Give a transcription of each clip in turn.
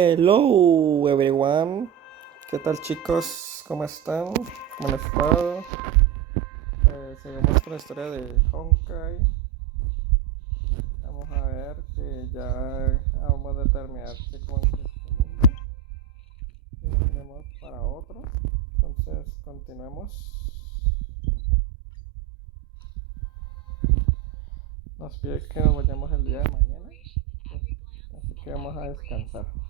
Hello everyone, ¿qué tal chicos? ¿Cómo están? ¿Cómo han estado? Seguimos con la historia de Honkai. Vamos a ver que ya vamos a determinar qué con este mundo y tenemos para otro. Entonces continuemos. Nos pide que nos vayamos el día de mañana, así que vamos a descansar. Descansar.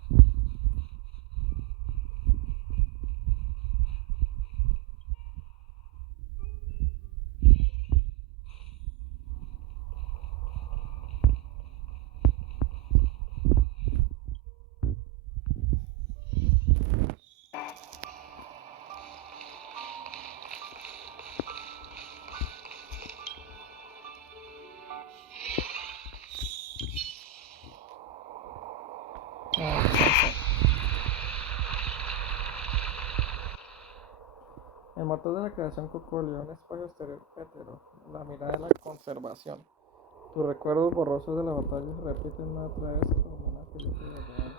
El motor de la creación cocolió un espacio exterior hetero, la mirada de la conservación. Tus recuerdos borrosos de la batalla se repiten una otra vez como una película real.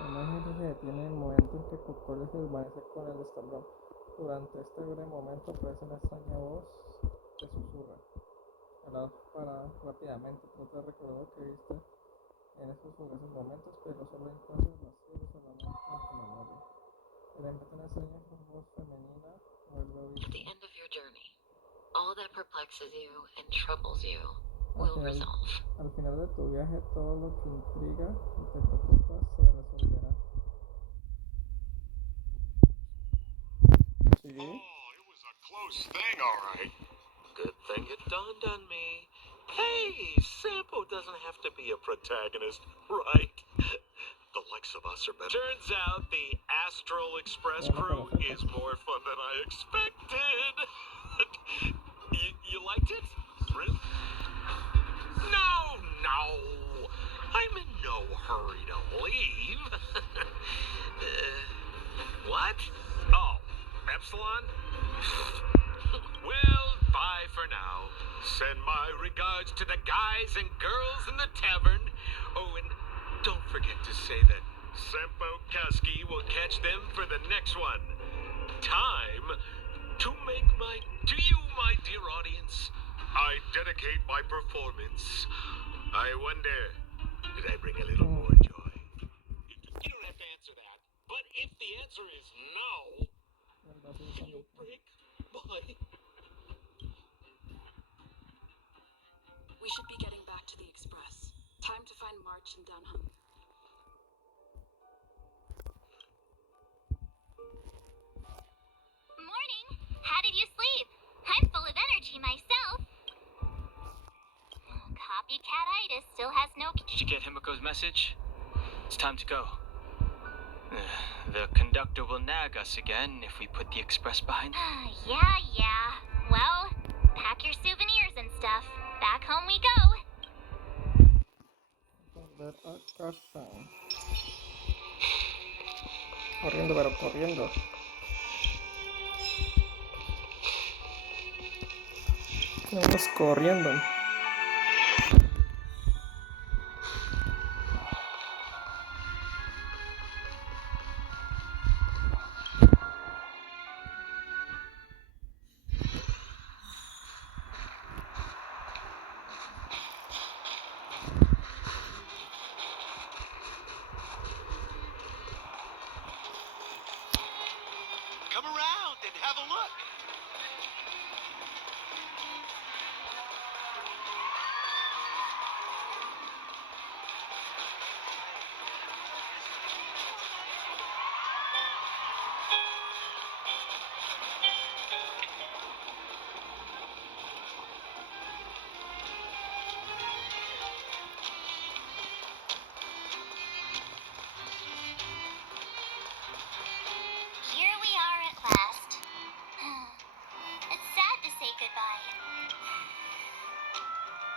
La imagen se detiene en el momento en que Cocole se desvanece con el estalón. Durante este breve momento aparece una extraña voz que susurra. Para rápidamente, trata de recordar lo que viste en esos fugaces momentos, pero solo encuentras vacío y solamente en tu memoria. De repente una extraña voz femenina vuelve a At the oírte. end of your journey, all that perplexes you and troubles you will resolve. Al final de tu viaje, todo lo que intriga y te preocupa se resolverá. Sí. Oh, it was a close thing, all right. Good thing it dawned on me. Hey, Sampo doesn't have to be a protagonist, right? The likes of us are better. Turns out the Astral Express crew is more fun than I expected. you liked it? Really? No. I'm in no hurry to leave. What? Oh, Epsilon? Well, bye for now. Send my regards to the guys and girls in the tavern. Oh, and don't forget to say that Sempo Kasky will catch them for the next one. Time to make to you, my dear audience, I dedicate my performance. I wonder, did I bring a little more joy? You don't have to answer that. But if the answer is no, can you break my... We should be getting back to the express. Time to find March and Dunham. Morning. How did you sleep? I'm full of energy myself. Copycatitis still has no... Did you get Himiko's message? It's time to go. The conductor will nag us again if we put the express behind. Yeah. Well, pack your souvenirs and stuff. Back home we go. Volver a casa. Corriendo, pero corriendo. Vamos corriendo. Come around and have a look. Here we are at last. It's sad to say goodbye.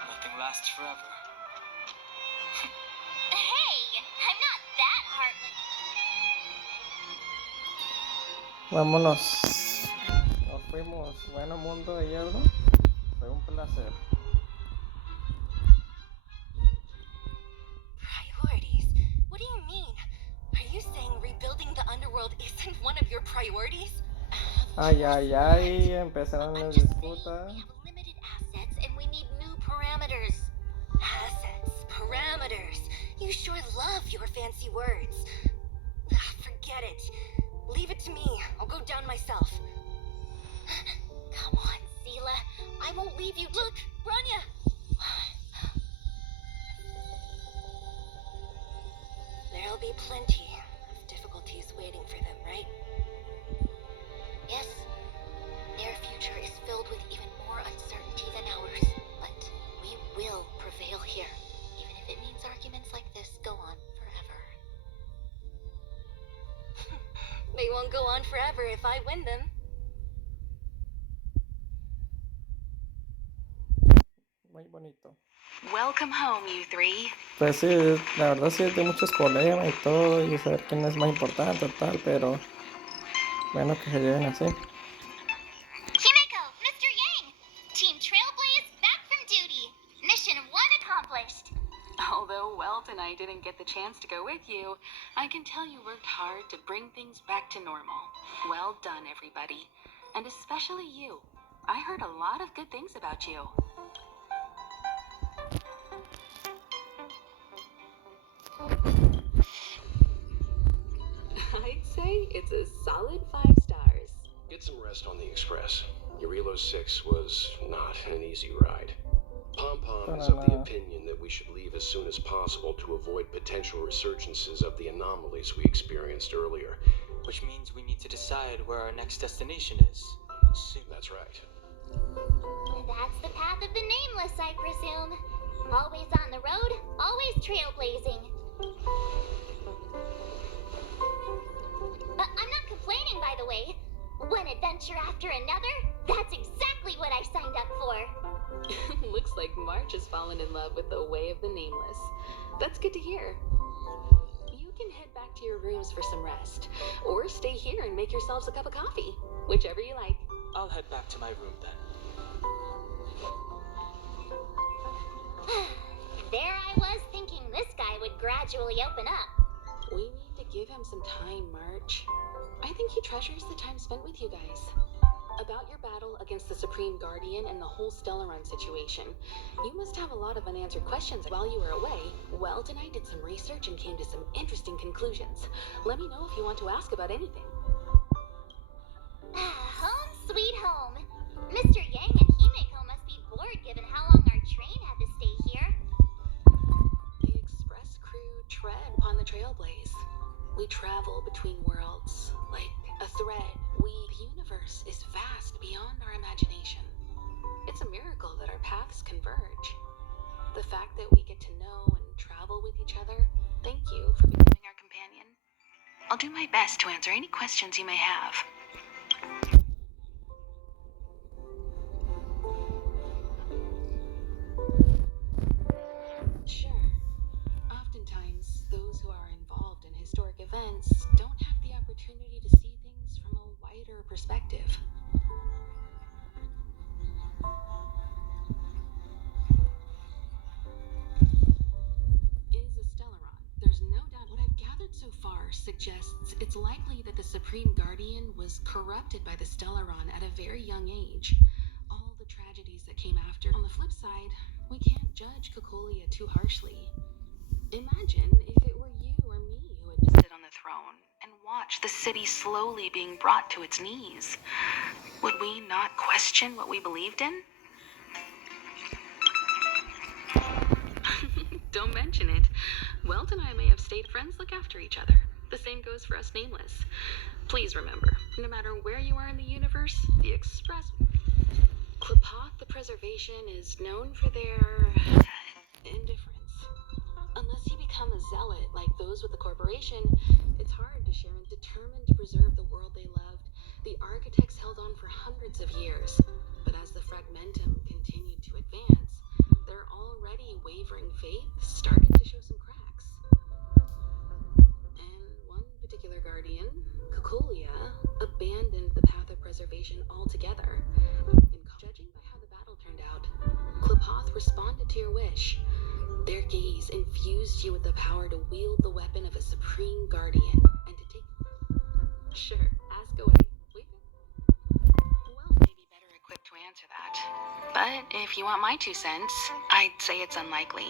Nothing lasts forever. Hey, I'm not that heartless. Vámonos. Nos fuimos. Bueno, mundo de hielo. Fue un placer. Priorities? What do you mean? Are you saying rebuilding the underworld isn't one of your priorities? Ay, ay, ay, empezaron I'm las just saying, disputas. we have limited assets and we need new parameters. Assets, parameters. You sure love your fancy words. Forget it. Leave it to me. I'll go down myself. Come on, Sela. I won't leave you to... Look, Rania! There'll be plenty of difficulties waiting for them, right? Yes, their future is filled with even more uncertainty than ours. But we will prevail here, even if it means arguments like this go on forever. They won't go on forever if I win them. Muy bonito. Welcome home, you three. Pues sí, la verdad sí hay muchos problemas y todo, y saber quién es más importante tal, pero bueno que se lleven así. Himeko, Mr. Yang! Team Trailblaze back from duty. Mission 1 accomplished. Although Welt and I didn't get the chance to go with you, I can tell you worked hard to bring things back to normal. Well done, everybody. And especially you. I heard a lot of good things about you. I'd say it's a solid 5 stars. Get some rest on the express. Urilo 6 was not an easy ride. Pom-Pom is of the opinion that we should leave as soon as possible to avoid potential resurgences of the anomalies we experienced earlier. Which means we need to decide where our next destination is. Soon. That's right. That's the path of the nameless, I presume. Always on the road, always trailblazing. I'm not complaining, by the way. One adventure after another, that's exactly what I signed up for. Looks like March has fallen in love with the way of the nameless. That's good to hear. You can head back to your rooms for some rest, or stay here and make yourselves a cup of coffee, whichever you like. I'll head back to my room then. There I was thinking this guy would gradually open up. We need to give him some time, March. I think he treasures the time spent with you guys. About your battle against the Supreme Guardian and the whole Stellaron situation, you must have a lot of unanswered questions. While you were away, Welt and I did some research and came to some interesting conclusions. Let me know if you want to ask about anything. Home sweet home. Mr. Yang and Himeko must be bored given how long our train had to stay here. The Express crew tread upon the Trailblaze. We travel between worlds, like a thread. The universe is vast beyond our imagination. It's a miracle that our paths converge. The fact that we get to know and travel with each other, thank you for becoming our companion. I'll do my best to answer any questions you may have. Sure. Oftentimes, those who are involved in historic events don't have the opportunity to see things from a wider perspective. Is a Stellaron. There's no doubt what I've gathered so far suggests it's likely that the Supreme Guardian was corrupted by the Stellaron at a very young age. All the tragedies that came after. On the flip side, we can't judge Cocolia too harshly. Imagine if it were you or me who had to sit on the throne and watch the city slowly being brought to its knees. Would we not question what we believed in? Don't mention it. Welt and I may have stayed friends look after each other. The same goes for us nameless. Please remember, no matter where you are in the universe, the Express... Klapoth the Preservation is known for their... indifference. Unless you become a zealot like those with the corporation, it's hard to share and determined to preserve the world they loved. The architects held on for hundreds of years, but as the fragmentum continued to advance, their already wavering faith started to show some cracks. And one particular guardian, Cocolia, abandoned the path of preservation altogether. And judging by how the battle turned out, Klapoth responded to your wish. Their gaze infused you with the power to wield the weapon of a supreme guardian. Sure, ask away. Well, maybe better equipped to answer that. But if you want my 2 cents, I'd say it's unlikely.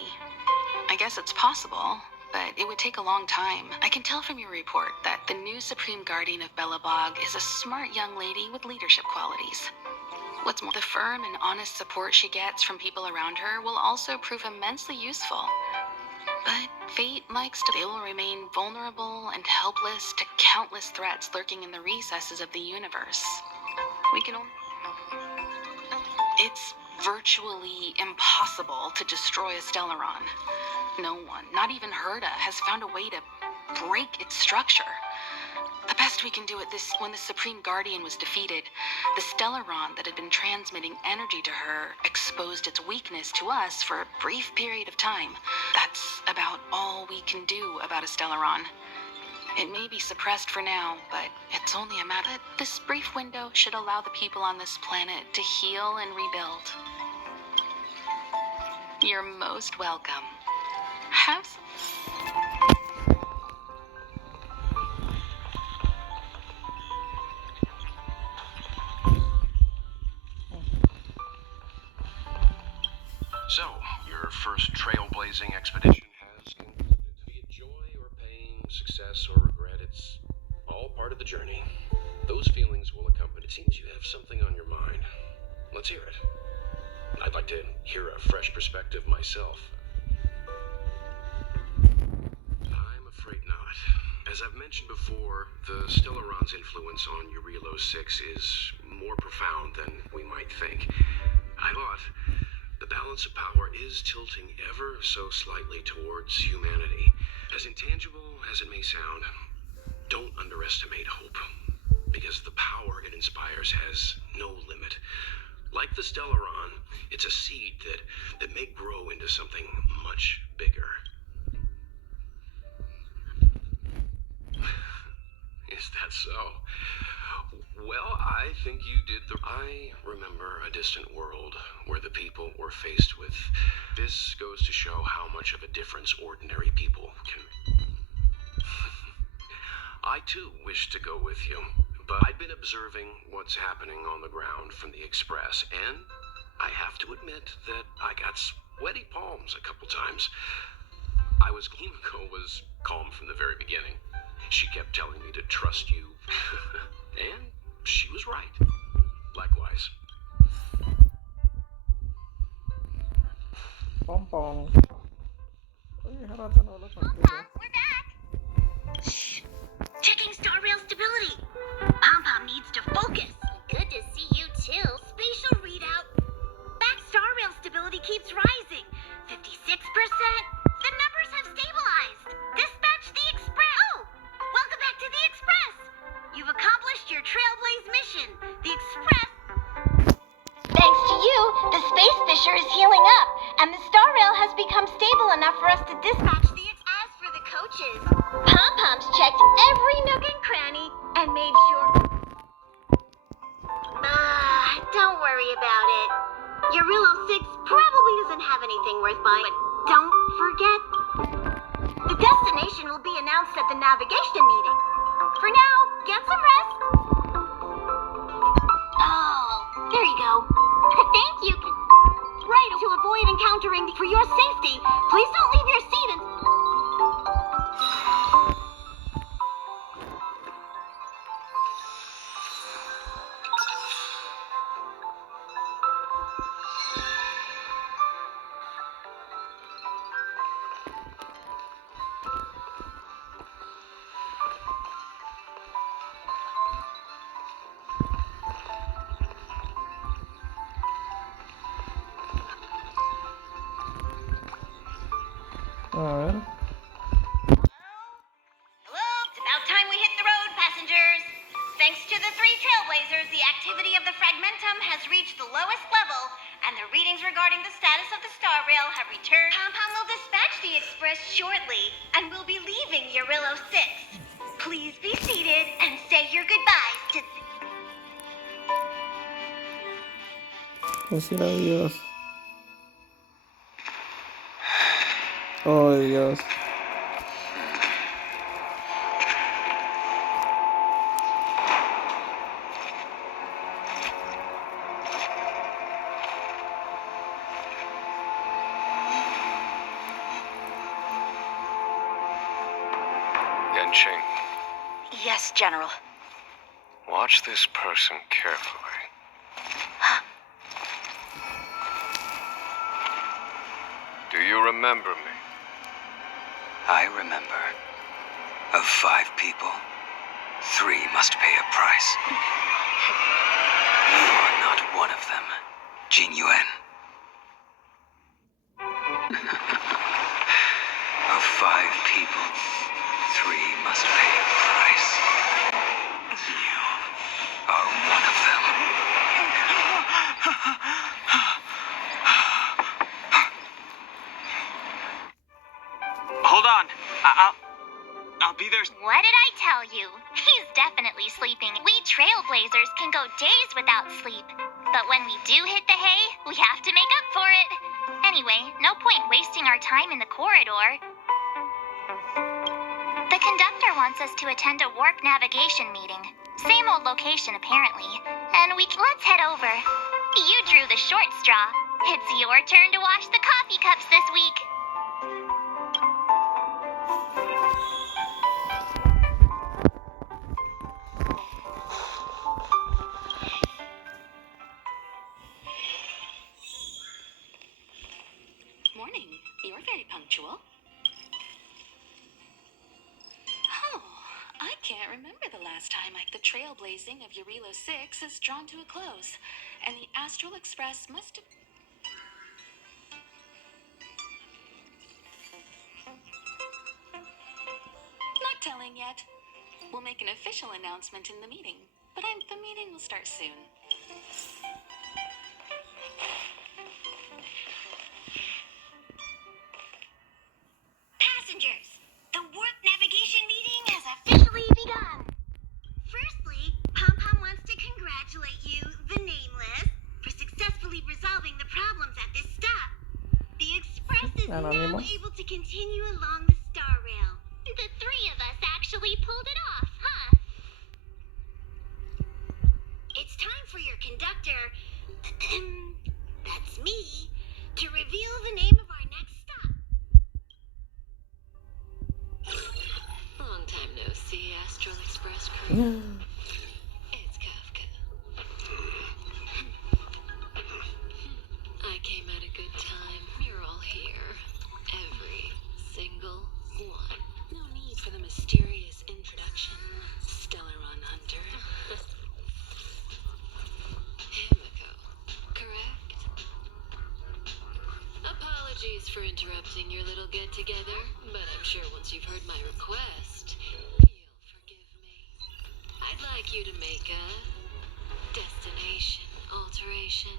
I guess it's possible, but it would take a long time. I can tell from your report that the new Supreme Guardian of Bellabog is a smart young lady with leadership qualities. What's more, the firm and honest support she gets from people around her will also prove immensely useful. But fate likes to. They will remain vulnerable and helpless to countless threats lurking in the recesses of the universe. We can only. It's virtually impossible to destroy a Stellaron. No one, not even Herda, has found a way to break its structure. The best we can do at this, when the Supreme Guardian was defeated, the Stellaron that had been transmitting energy to her exposed its weakness to us for a brief period of time. That's about all we can do about a Stellaron. It may be suppressed for now, but it's only a matter. This brief window should allow the people on this planet to heal and rebuild. You're most welcome. Have some. So, your first trailblazing expedition has concluded. Be it joy or pain, success or regret, it's all part of the journey. Those feelings will accompany. It seems you have something on your mind. Let's hear it. I'd like to hear a fresh perspective myself. I'm afraid not. As I've mentioned before, the Stellaron's influence on Urilo 6 is more profound than we might think. I thought the balance of power is tilting ever so slightly towards humanity. As intangible as it may sound, don't underestimate hope, because the power it inspires has no limit. Like the Stellaron, it's a seed that may grow into something much bigger. Is that so? Well, I think you did I remember a distant world where the people were faced with. This goes to show how much of a difference ordinary people can make. I too wish to go with you, but I've been observing what's happening on the ground from the Express, and I have to admit that I got sweaty palms a couple times. Himiko was calm from the very beginning. She kept telling me to trust you, and she was right. Likewise. Pom pom. Oye, Harata, no hablo contigo. We're back! Shh! Checking star rail stability. Pom-Pom needs to focus. Good to see you too. Spatial readout. Back star rail stability keeps rising. 56%. The numbers have stabilized. Dispatch the Express. Oh! Welcome back to the Express. You've accomplished your Trailblaze mission. The Express. Thanks to you, the Space Fisher is healing up, and the star rail has become stable enough for us to dispatch the As for the coaches, Pom-Pom's checked every nook and cranny and made sure. Don't worry about it. Urilo 6 probably doesn't have anything worth buying, but don't forget. The destination will be announced at the navigation meeting. For now, get some rest. Oh, there you go. Thank you. Right, to avoid encountering for your safety, please don't leave your seat and... A ver. Hello? It's about time we hit the road, passengers. Thanks to the 3 Trailblazers, the activity of the Fragmentum has reached the lowest level, and the readings regarding the status of the star rail have returned. Pom-Pom will dispatch the Express shortly, and will be leaving Urilo 6. Please be seated and say your goodbyes to... Decir adiós. Oh, Dios. Yanqing, Yes, General. watch this person carefully. Do you remember me? I remember. Of 5 people, 3 must pay a price. You are not one of them, Jin Yuan. Of 5 people, 3 must pay a price. You are one of them. Hold on. I'll be there. What did I tell you? He's definitely sleeping. We trailblazers can go days without sleep. But when we do hit the hay, we have to make up for it. Anyway, no point wasting our time in the corridor. The conductor wants us to attend a warp navigation meeting. Same old location, apparently. And let's head over. You drew the short straw. It's your turn to wash the coffee cups this week. Morning. You're very punctual. Oh, I can't remember the last time the trailblazing of Eurilo 6 is drawn to a close, and the Astral Express must have... Not telling yet. We'll make an official announcement in the meeting, but the meeting will start soon. Passengers, the warp navigation meeting has officially begun. Firstly, Pom-Pom wants to congratulate you, the Nameless, for successfully resolving the problems at this stop. The Express is now Anonymous. able to continue along the Star Rail. The 3 of us actually pulled it off, huh? It's time for your conductor, that's me, to reveal the name of our next stop. Long time no see, Astral Express crew. It's Kafka. I came at a good time. You're all here. Every single one. No need for the mysterious introduction, Stellaron Hunter. Himiko, correct? Apologies for interrupting your little get-together, but I'm sure once you've heard my request, you'll forgive me. I'd like you to make a destination alteration.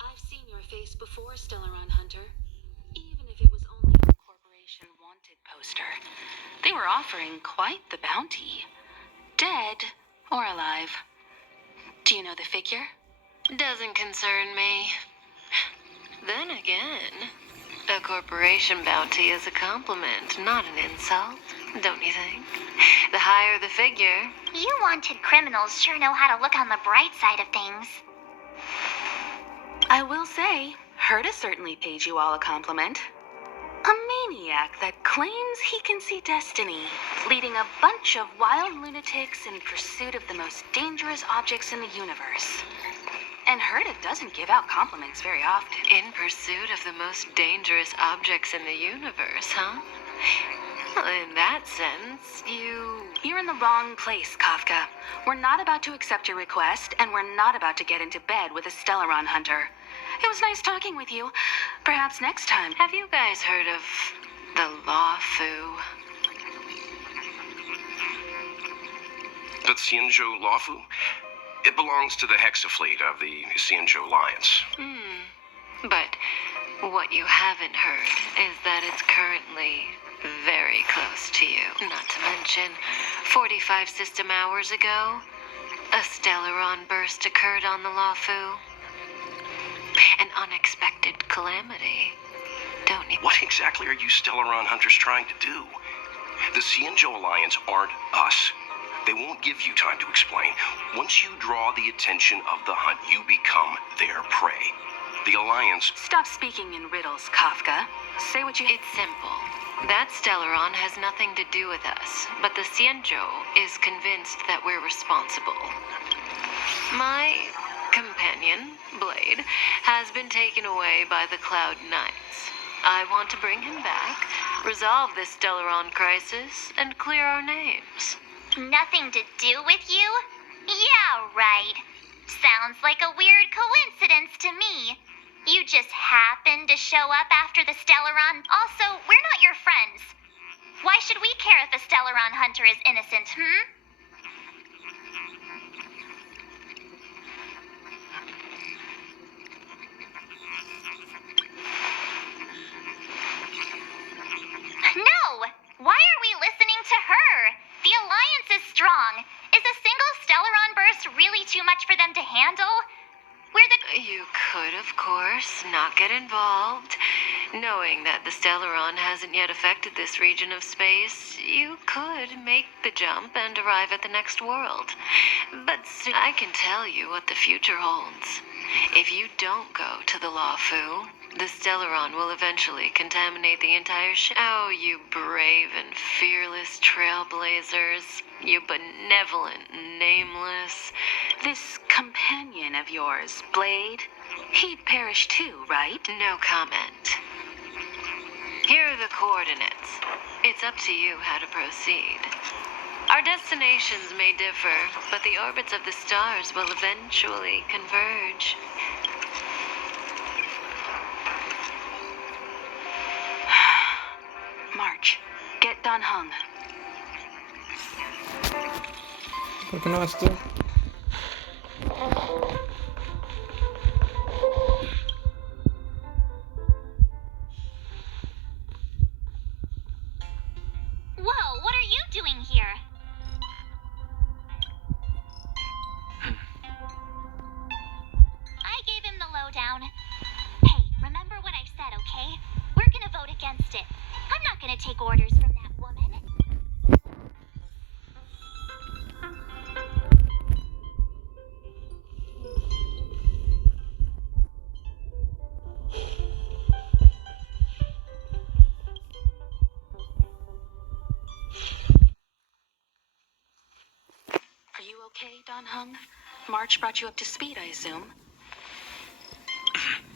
I've seen your face before, Stellaron Hunter. Even if it was only a corporation wanted poster. They were offering quite the bounty. Dead or alive. Do you know the figure? Doesn't concern me. Then again, a corporation bounty is a compliment, not an insult, don't you think? The higher the figure. You wanted criminals sure know how to look on the bright side of things. I will say, Herta certainly paid you all a compliment. A maniac that claims he can see destiny, leading a bunch of wild lunatics in pursuit of the most dangerous objects in the universe. And Herta doesn't give out compliments very often. In pursuit of the most dangerous objects in the universe, huh? Well, in that sense, You're in the wrong place, Kafka. We're not about to accept your request, and we're not about to get into bed with a Stellaron Hunter. It was nice talking with you. Perhaps next time. Have you guys heard of the Law Fu? The Xianzhou Lawfu? It belongs to the Hexafleet of the Xianzhou Alliance. But what you haven't heard is that it's currently very close to you. Not to mention, 45 system hours ago, a Stellaron burst occurred on the Law Fu. An unexpected calamity. Don't you? What exactly are you Stellaron hunters trying to do? The Xianzhou Alliance aren't us. They won't give you time to explain. Once you draw the attention of the hunt, you become their prey. The Alliance... Stop speaking in riddles, Kafka. Say what you... It's simple. That Stellaron has nothing to do with us, but the Xianzhou is convinced that we're responsible. My companion, Blade, has been taken away by the Cloud Knights. I want to bring him back, resolve this Stellaron crisis, and clear our names. Nothing to do with you? Yeah, right. Sounds like a weird coincidence to me. You just happened to show up after the Stellaron. Also, we're not your friends. Why should we care if a Stellaron hunter is innocent, No! Why are we listening to her? The Alliance is strong. Is a single Stellaron burst really too much for them to handle? You could, of course, not get involved. Knowing that the Stellaron hasn't yet affected this region of space, you could make the jump and arrive at the next world. But I can tell you what the future holds. If you don't go to the Luofu, the Stellaron will eventually contaminate the entire ship. Oh, you brave and fearless trailblazers. You benevolent nameless. This companion of yours, Blade, he'd perish too, right? No comment. Here are the coordinates. It's up to you how to proceed. Our destinations may differ, but the orbits of the stars will eventually converge. March, get Dan Heng. ¿Por qué no vas tú? Whoa, what are you doing here? I gave him the lowdown. Hey, remember what I said, okay? We're gonna vote against it. I'm not gonna take orders from that woman. Are you okay, Dan Heng? March brought you up to speed, I assume.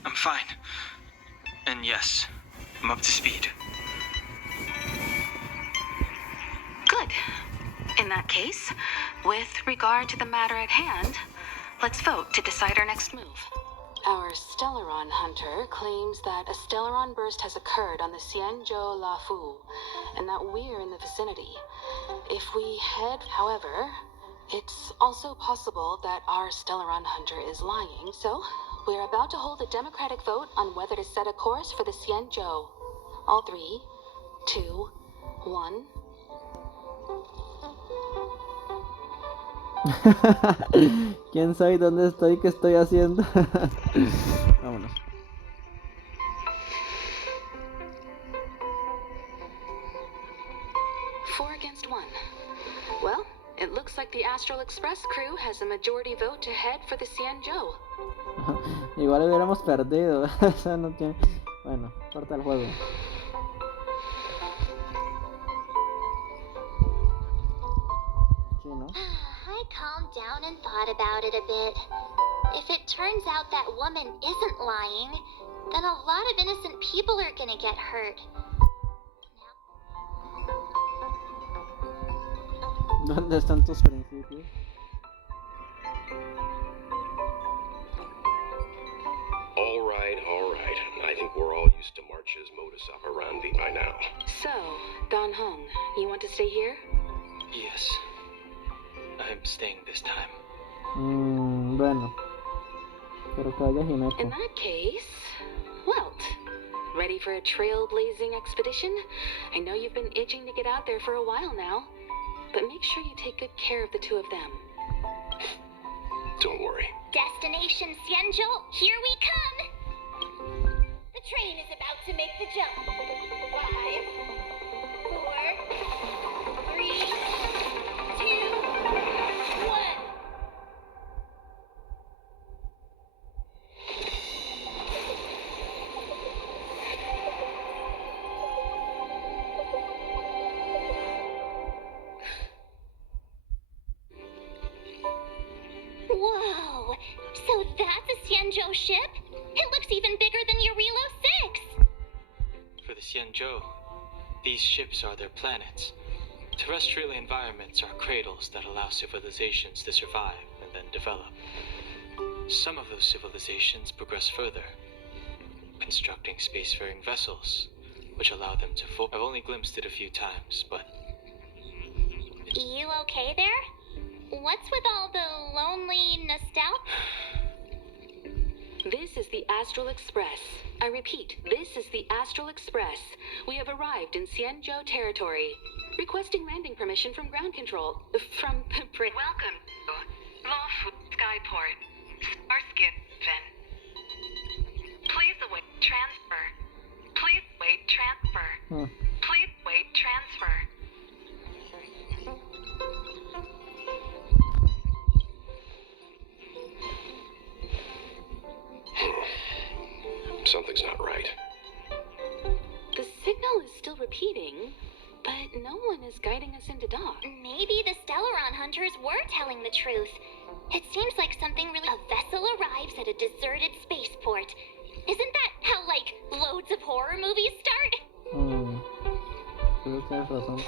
I'm fine. And yes, I'm up to speed. Good. In that case, with regard to the matter at hand, let's vote to decide our next move. Our Stellaron hunter claims that a Stellaron burst has occurred on the Xianzhou Luofu, and that we're in the vicinity. If we head, however, it's also possible that our Stellaron hunter is lying, so we're about to hold a democratic vote on whether to set a course for the Xianzhou. All 3, 2, 1. ¿Quién soy? ¿Dónde estoy? ¿Qué estoy haciendo? Vámonos. 4 against 1. Well, it looks like the Astral Express crew has a majority vote to head for the Xianzhou. Igual hubiéramos perdido. Eso no tiene... Bueno, corta el juego. Sí, ¿no? I calmed down and thought about it a bit. If it turns out that woman isn't lying, then a lot of innocent people are gonna get hurt. ¿Dónde están tus principios? All right. I think we're all used to March's modus operandi by now. So, Dan Heng, you want to stay here? Yes. I'm staying this time. Bueno. Pero que vaya Hineko. In that case, Welt, ready for a trailblazing expedition? I know you've been itching to get out there for a while now, but make sure you take good care of the 2 of them. Don't worry. Destination Xianzhou, here we come! The train is about to make the jump. 5, 4, 3, 2, 1. Xianzhou ship? It looks even bigger than Eurilo 6! For the Xianzhou, these ships are their planets. Terrestrial environments are cradles that allow civilizations to survive and then develop. Some of those civilizations progress further, constructing spacefaring vessels, which allow them to I've only glimpsed it a few times, but... You okay there? What's with all the lonely nostalgia? This is the Astral Express. I repeat, this is the Astral Express. We have arrived in Xianzhou territory. Requesting landing permission from ground control. From Welcome to Lawful Skyport. Starsky Finn. Please await transfer. Please wait transfer. Please wait transfer. Something's not right. The signal is still repeating, but no one is guiding us into dock. Maybe the Stellaron hunters were telling the truth. It seems like something really... A vessel arrives at a deserted spaceport. Isn't that how, like, loads of horror movies start? Tienes razón.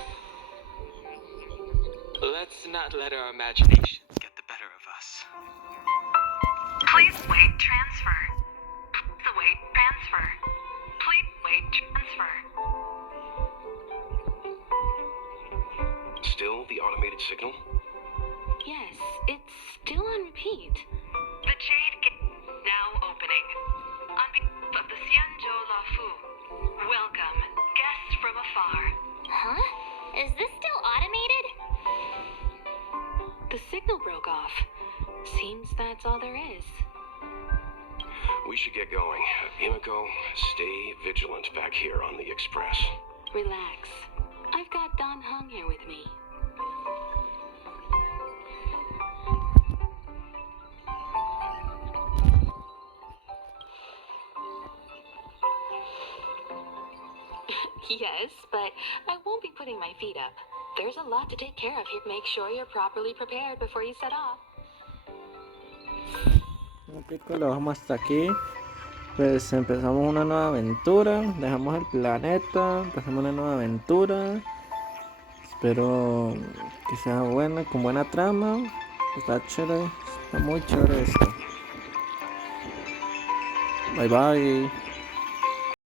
Let's not let our imaginations get the better of us. Please wait transfer. Please await transfer. Please wait transfer. Still the automated signal? Yes, it's still on repeat. The Jade Gate now opening. On behalf of the Xianzhou Lafu, welcome, guests from afar. Huh? Is this still automated? The signal broke off. Seems that's all there is. We should get going. Himiko, stay vigilant back here on the Express. Relax. I've got Don Hung here with me. Yes, but I won't be putting my feet up. There's a lot to take care of here. Make sure you're properly prepared before you set off. Pico, lo dejamos hasta aquí. Pues empezamos una nueva aventura. Dejamos el planeta. Empezamos una nueva aventura. Espero que sea buena, con buena trama. Está chévere. Está muy chévere esto. Bye bye.